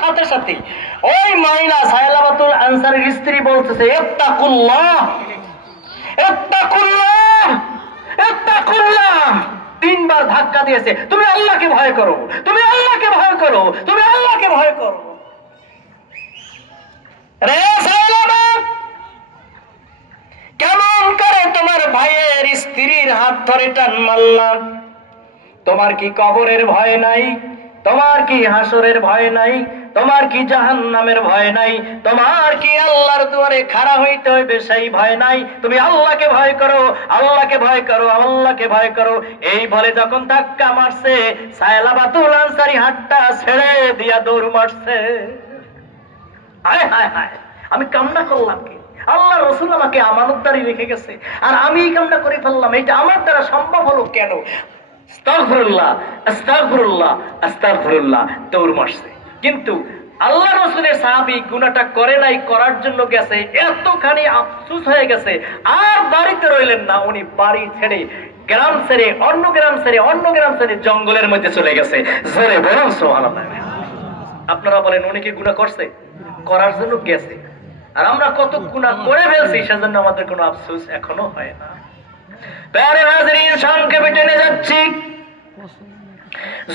সাথে সাথে ওই মহিলা সায়লাবাতুল আনসারীর স্ত্রী বলতেছে, ইত্তাকুল্লাহ ইত্তাকুল্লাহ ইত্তাকুল্লাহ, তিনবার ধাক্কা দিয়েছে। তুমি আল্লাহকে ভয় করো, তুমি আল্লাহকে ভয় করো, তুমি আল্লাহকে ভয় করো। রে সায়লাবা, কেমন করে তোমার ভাইয়ের স্ত্রীর হাত ধরে টান মারলাম? তোমার কি কবরের ভয় নাই? তোমার কি হাসরের ভয় নাই? তোমার কি জাহান্নামের ভয় নাই? তোমার কি আল্লাহর দুয়ারে খাড়া হইতে হইবে সেই ভয় নাই? তুমি আল্লাহকে ভয় করো, আল্লাহকে ভয় করো, আল্লাহকে ভয় করো। এই বলে যখন ধাক্কা মারছে, সায়লাবাতুল আনসারী হাতটা ছেড়ে দিয়া দৌড় মারছে। হায় হায় হায়, আমি কামনা করলাম কি? আল্লাহ রসুল আমাকে আমানতদারি রেখে গেছে, আর আমি এই কামনা করে ফেললাম। এটা আমার দ্বারা সম্ভব হলো কেন? আস্তাগফিরুল্লাহ আস্তাগফিরুল্লাহ আস্তাগফিরুল্লাহ, দৌড় মারছে। কিন্তু আল্লাহ রসুলের সাহাবী গুনাহটা করে নাই, করার জন্য গেছে, এতখানি আফসোস হয়ে গেছে, আর বাড়িতে রইলেন না। উনি বাড়ি ছেড়ে, গ্রাম ছেড়ে, অন্য গ্রাম ছেড়ে, অন্য গ্রাম ছেড়ে জঙ্গলের মধ্যে চলে গেছে। জোরে বলুন সুবহানাল্লাহ। আপনারা বলেন, উনি কি গুনাহ করছে? করার জন্য গেছে। আর আমরা কত গুনাহ করে ফেলছি, সেজন্য আমাদের কোনো আফসোস এখনো হয় না। প্যারে হাজরিন, সংক্ষেপে টেনে যাচ্ছি।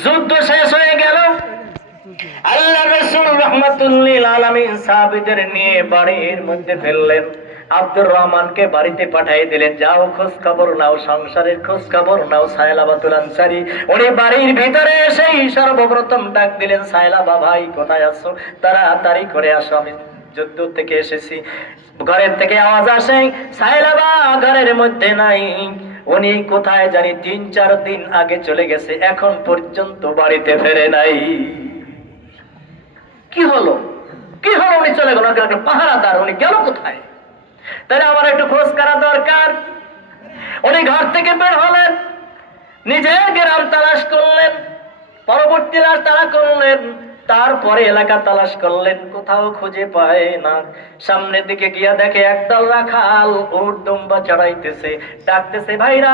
যুদ্ধ শেষ হয়ে গেল। আল্লাহ রাসূল রাহমাতুল লিল আলামিন সাহাবীদের নিয়ে বাড়ির মধ্যে ফেললেন। আব্দুর রহমানকে বাড়িতে পাঠিয়ে দিলেন, যাও খোঁজ খবর নাও, সংসারের খোঁজ খবর নাও। সায়লাবাতুল আনসারী উনি বাড়ির ভিতরে এসেই সর্বপ্রথম ডাক দিলেন, সায়লাবা ভাই কোথায় আছো? তাড়াতাড়ি করে আসো, আমি যুদ্ধ থেকে এসেছি। ঘরের থেকে আওয়াজ আসে, সায়লাবা ঘরের মধ্যে নাই। উনি কোথায় জানি ৩-৪ দিন আগে চলে গেছে, এখন পর্যন্ত বাড়িতে ফেরে নাই। কি হলো? কি হলো? উনি চলে গেল, একটা পাহারাদার, উনি গেল কোথায়? তাহলে আমার একটু খোঁজ করা দরকার। উনি ঘর থেকে বের হলেন, নিজের গ্রাম তালাশ করলেন, পরবর্তী রাত তারা করলেন, তারপরে এলাকা তালাশ করলেন, কোথাও খুঁজে পায় না। সামনের দিকে গিয়া দেখে একদল রাখাল উট দুম্বা চড়াইতেছে, ডাকতেছে, ভাইরা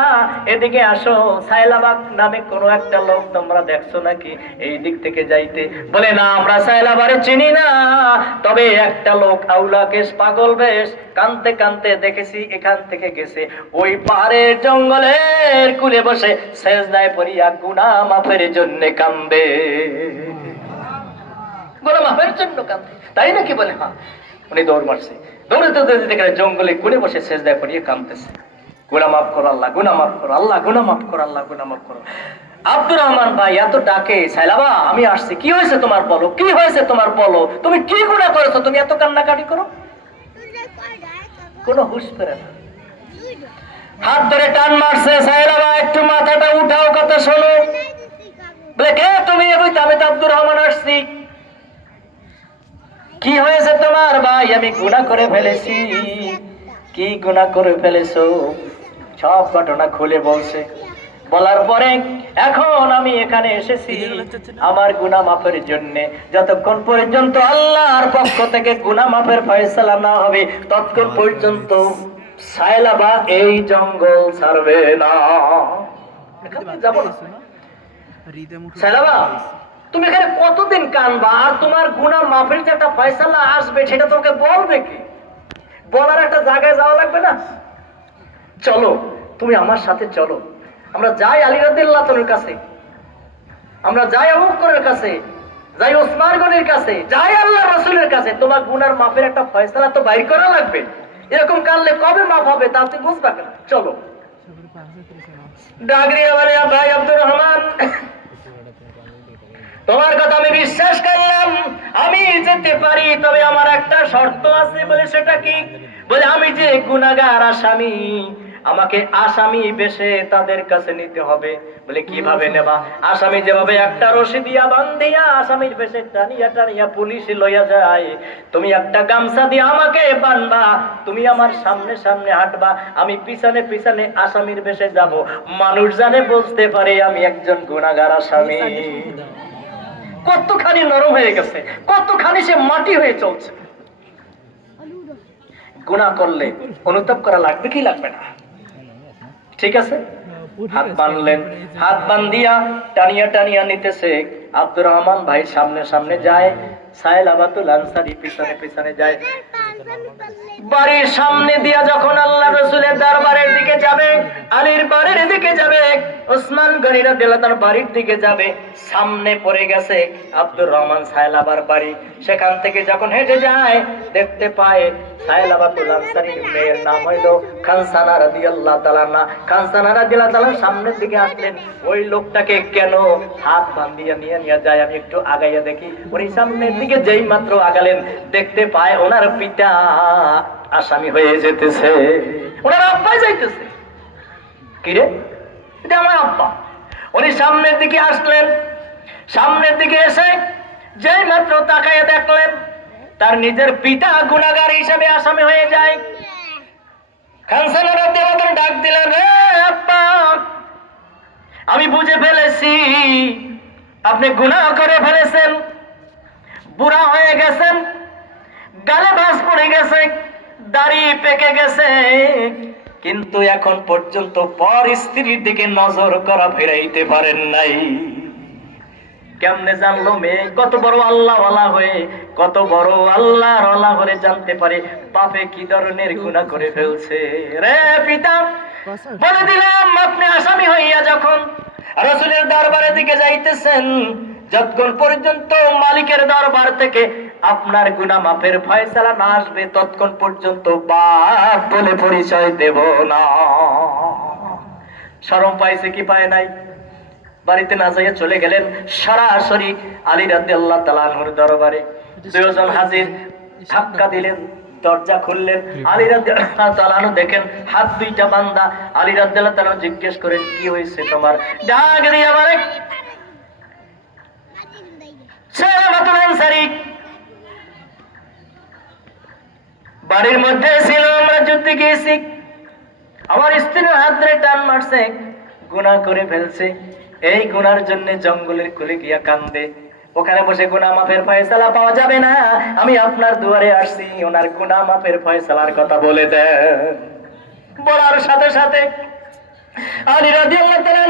এদিকে আসো, সায়লাবাগ নামে কোনো একটা লোক তোমরা দেখছো নাকি এই দিক থেকে যাইতে? বলে, না, আমরা সায়লাবারে চিনি না, তবে একটা লোক আউলা কেশ, পাগল বেশ, কানতে কানতে দেখেছি এখান থেকে গেছে। ওই পাহাড়ের জঙ্গলের কুলে বসে সেজদায় পড়িয়া গুনাহ মাফের জন্য কান্দে। গুনাহ মাফের জন্য কান্দে, তাই নাকি? বলে, হ্যাঁ। উনি দৌড় মারছে, দৌড়াতে দৌড়াতে দেখে জঙ্গলে কুলে বসে সেজদায় পড়িয়ে কাঁদতেছে, গুনাহ মাফ করো আল্লাহ, গুনাহ মাফ করো আল্লাহ, গুনাহ মাফ করো আল্লাহ, গুনাহ মাফ করো। আব্দুর রহমান ভাই এত ডাকে, সায়লাবা আমি আসছি, কি হয়েছে তোমার বলো, কি হয়েছে তোমার বলো, তুমি কি গুনাহ করেছো, তুমি এত কান্নাকাটি করো? কোনো হুঁশ ফেরে না। হাত ধরে টান মারছে, সায়লাবা একটু মাথাটা উঠাও, কথা শোনো। বলে, কে তুমি? আমি তো আব্দুর রহমান আসছি। কি হয়েছে তোমার? ভাই আমি গুনাহ করে ফেলেছি। কি গুনাহ করে ফেলেছো? সব ঘটনা খুলে বলছে। বলার পরে, এখন আমি এখানে এসেছি আমার গুনাহ মাফের জন্য। যতক্ষণ পর্যন্ত আল্লাহর পক্ষ থেকে গুনাহ মাফের ফয়সালা না হবে, ততক্ষণ পর্যন্ত সায়লাবা এই জঙ্গল ছাড়বে না। যাব না। সায়লাবা, তুমি এখানে কতদিন কানবা? আর তোমার গুনাহ মাফের যে একটা ফয়সালা আসবে, সেটা তোমাকে বলবে কি? বলার একটা জায়গায় যাওয়া লাগবে না? চলো, তুমি আমার সাথে চলো, আমরা যাই আলী রাদিয়াল্লাহু তাআলার কাছে, আমরা যাই আবু বকরের কাছে, যাই ওসমান গনির কাছে, যাই আল্লাহর রাসূলের কাছে। তোমার গুনার মাফের একটা ফয়সালা তো বাইর করা লাগবে। এরকম কানলে কবে মাফ হবে তা তুমি বুঝবা কেন? চলো। ডাগরিয়া বলে, ভাই আব্দুর রহমান, তোমার কথা আমি বিশ্বাস করলাম, আমি যেতে পারি, তবে আমার একটা শর্ত আছে। বলে, সেটা কি? বলে, আমি যে গুনাহগার আসামি, আমাকে আসামি বেশে তাদের কাছে নিতে হবে। বলে, কিভাবে নেবা? আসামি যেভাবে একটা রশি দিয়া বান্ধিয়া আসামির বেশে টানিয়া টানিয়া পুলিশ লইয়া যায়, তুমি একটা গামছা দিয়ে আমাকে বানবা, তুমি আমার সামনে সামনে হাঁটবা, আমি পিছনে পিছনে আসামির বেশে যাব, মানুষ জানে বুঝতে পারে আমি একজন গুনাহগার আসামি। কতখানি নরম হয়ে গেছে, কতখানি সে মাটি হয়ে চলছে। গুনাহ করলে অনুতাপ করা লাগবে কি লাগবে না? ঠিক আছে, হাত বাঁধলেন, হাত বান্ধিয়া টানিয়া টানিয়া নিতেছে, আব্দুর রহমান ভাই সামনে সামনে যায়, সায়লাবাতুল আনসারী পিছনে পিছনে যায়। বাড়ির সামনে দিয়া যখন আল্লাহ রাসূলের দরবারের দিকে যাবে, আলীর বাড়ির দিকে যাবে, ওসমান গনি রাদিয়াল্লাহু তাআলার বাড়ির দিকে যাবে, সামনে পড়ে গেছে আব্দুর রহমান সায়লাবার বাড়ি। সেখান থেকে যখন হেঁটে যায় দেখতে পায় সায়লাবাতুল আনসারীর মেয়ের নাম হইল খানসানা রাদিয়াল্লাহু তাআলা না। খানসানা রাদিয়াল্লাহু তাআলা সামনের দিকে আসলেন, ওই লোকটাকে কেন হাত বাঁধিয়ে নিয়ে নিয়ে যায়, আমি একটু আগাইয়া দেখি। উনি সামনের দিকে যেই মাত্র আগালেন দেখতে পায় ওনার পিতা আসামি হয়ে যেতেছে, ওনার আব্বা যাইতেছে। কিরে, এটা আমার আব্বা। উনি সামনের দিকে আসলেন, সামনের দিকে এসে যেই মাত্র তাকাইয়া দেখলেন তার নিজের পিতা গুনাহগার হিসাবে আসামি হয়ে যায়। খানসানা রাদিয়াল্লাহু তাআলা ডাক দিলেন, রে আব্বা, আমি বুঝে ফেলেছি আপনি গুনাহ করে ফেলেছেন, বুড়া হয়ে গেছেন, গালে ভাঁজ পড়ে গেছে, দাড়ি পেকে গেছে, কিন্তু এখন পর্যন্ত পর স্ত্রীর দিকে নজর করা ফেরাইতে পারেন নাই। কেমনে জানলো মেয়ে কত বড় আল্লাহওয়ালা হয়ে, কত বড় আল্লাহর ওয়ালা হয়ে জানতে পারে বাপে কি ধরনের গুনাহ করে ফেলছে? রে পিতা, বলে দিলাম আপনি আসামি হইয়া যখন রাসূলের দরবারের দিকে যাইতেছেন, যতক্ষণ পর্যন্ত মালিকের দরবার থেকে আপনার গুনাহ মাফের ফয়সালা না আসবে ততক্ষণ পর্যন্ত বাপ বলে পরিচয় দেব না। শরম পাইছে কি পায় নাই? বাড়িতে না যাইয়া চলে গেলেন সরাসরি আলী রাদিয়াল্লাহু তাআলা আনহুর দরবারে। দুইজন হাজির, ধাক্কা দিলেন, দরজা খুললেন। আলী রাদিয়াল্লাহু তাআলা আনহু দেখেন হাত দুইটা বাঁধা। আলী রাদিয়াল্লাহু তাআলা জিজ্ঞেস করেন, কি হয়েছে তোমার? ডাক দিয়ে বলে, সায়লাবাতুল আনসারী বাড়ির মধ্যে ছিল, আমরা যুদ্ধে গিয়েছি, আমার স্ত্রীর হাত ধরে টান মারছে, গুনাহ করে ফেলছে, এই গুনার জন্য জঙ্গলের কোলে গিয়া কান্দে, ওখানে বসে গুনাহ মাফের ফয়সালা পাওয়া যাবে না, আমি আপনার দুয়ারে আসছি, ওনার গুনাহ মাফের ফয়সালার কথা বলে দেন। বলার সাথে সাথে আলী রাদিয়াল্লাহু তাআলা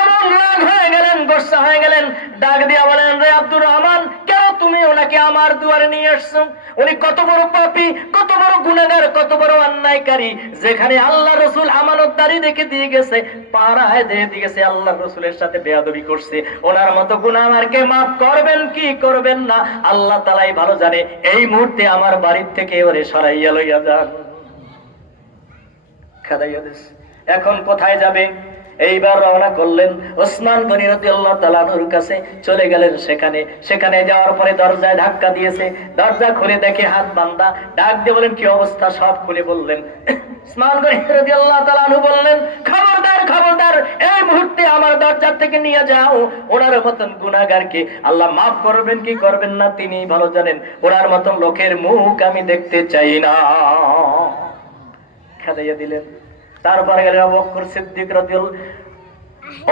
এমন রাগ হয়ে গেলেন, গোসা হয়ে গেলেন, ডাক দিয়া বলেন, রে আব্দুর রহমান, কেন তুমি ওনাকে আমার দুয়ারে নিয়ে আসছো? উনি কত বড় পাপী, কত বড় গুনাহগার, কত বড় অন্যায়কারী, যেখানে আল্লাহ রাসূল আমানতদারি রেখে দিয়ে গেছে, পাড়ায় দিয়ে গেছে, আল্লাহ রাসূলের সাথে বেয়াদবি করছে, ওনার মতো গুনাহগারকে মাফ করবেন কি করবেন না আল্লাহ তাআলাই ভালো জানে। এই মুহূর্তে আমার বাড়ির থেকে ওরে সরাইয়া লইয়া যান। খাদাইয়া দিস, এখন কোথায় যাবে? এইবার রওনা করলেন ওসমান গনি রাদিয়াল্লাহু তাআলা আনহুর কাছে চলে গেলেন। সেখানে যাওয়ার পরে দরজায় ধাক্কা দিয়েছে, দরজা খুলে দেখে হাত বাঁধা। ডাক দিয়ে বলেন, কি অবস্থা? সব খুলে বললেন। ওসমান গনি রাদিয়াল্লাহু তাআলা আনহু বললেন, খবরদার খবরদার, এই মুহূর্তে আমার দরজা থেকে নিয়ে যাও। ওনার মতন গুনাহগারকে আল্লাহ মাফ করবেন কি করবেন না তিনি ভালো জানেন, ওনার মতন লোকের মুখ আমি দেখতে চাই না। খাদাইয়া দিলেন। তারপরে গেলেন আবু বকর সিদ্দিক রাদিয়াল্লাহু,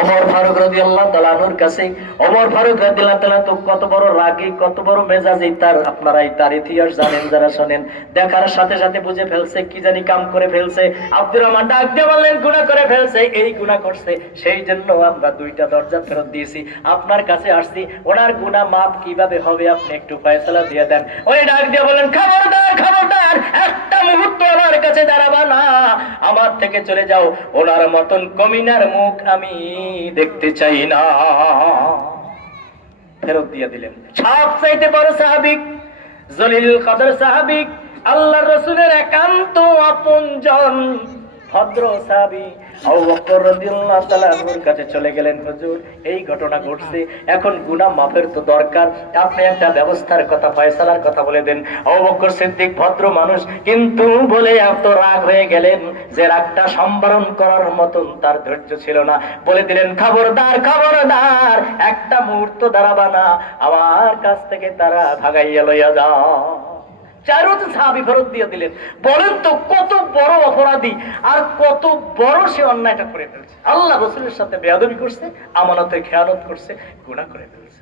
ওমর ফারুক রাদিয়াল্লাহু তাআলা আনহুর কাছে। ওমর ফারুক রাদিয়াল্লাহু তাআলা তো কত বড় রাগী, কত বড় মেজাজি, তার আপনারাই তার ইতিহাস জানেন যারা শুনেন। দেখার সাথে সাথে বুঝে ফেলছে কি জানি কাম করে ফেলছে। আব্দুর রহমান ডাক দিয়ে বললেন, গুনাহ করে ফেলছে, এই গুনাহ করছে, সেই জন্য আমরা দুইটা দরজা ফেরত দিয়েছি, আপনার কাছে আসছি, ওনার গুনাহ মাফ কিভাবে হবে আপনি একটু ফয়সালা দিয়ে দেন। ওই ডাক দিয়ে বলেন, খবরদার খবরদার, একটা মুহূর্ত আমার কাছে দাঁড়াবা না, আমার থেকে চলে যাও, ওনার মতন কমিনার মুখ আমি দেখতে চাই না। ফেরত দিয়ে দিলেন। সবচাইতে বড় সাহাবী, জলিল কদর সাহাবী, আল্লাহর রাসূলের একান্ত আপনজন, ভদ্র সাহাবী আবু বকর রাদিয়াল্লাহু তাআলা আনহুর কাছে চলে গেলেন, হুজুর এই ঘটনা ঘটছে, এখন গুনাহ মাফের তো দরকার, আপনি একটা ব্যবস্থার কথা, ফয়সালার কথা বলে দেন। আবু বকর সিদ্দিক ভদ্র মানুষ, কিন্তু বলে এত রাগ হয়ে গেলেন যে রাগটা সম্বরণ করার মতন তার ধৈর্য ছিল না। বলে দিলেন, খবরদার খবরদার, একটা মুহূর্ত দাঁড়াবা না, আমার কাছ থেকে তারা ভাগাইয়া লইয়া যাও। চারজন সাহাবী ফেরত দিয়ে দিলেন। বলেন তো কত বড় অপরাধী আর কত বড় সে অন্যায়টা করে ফেলছে, আল্লাহ রাসূলের সাথে বেয়াদবি করছে, আমানতের খেয়ানত করছে, গুনাহ করে ফেলছে।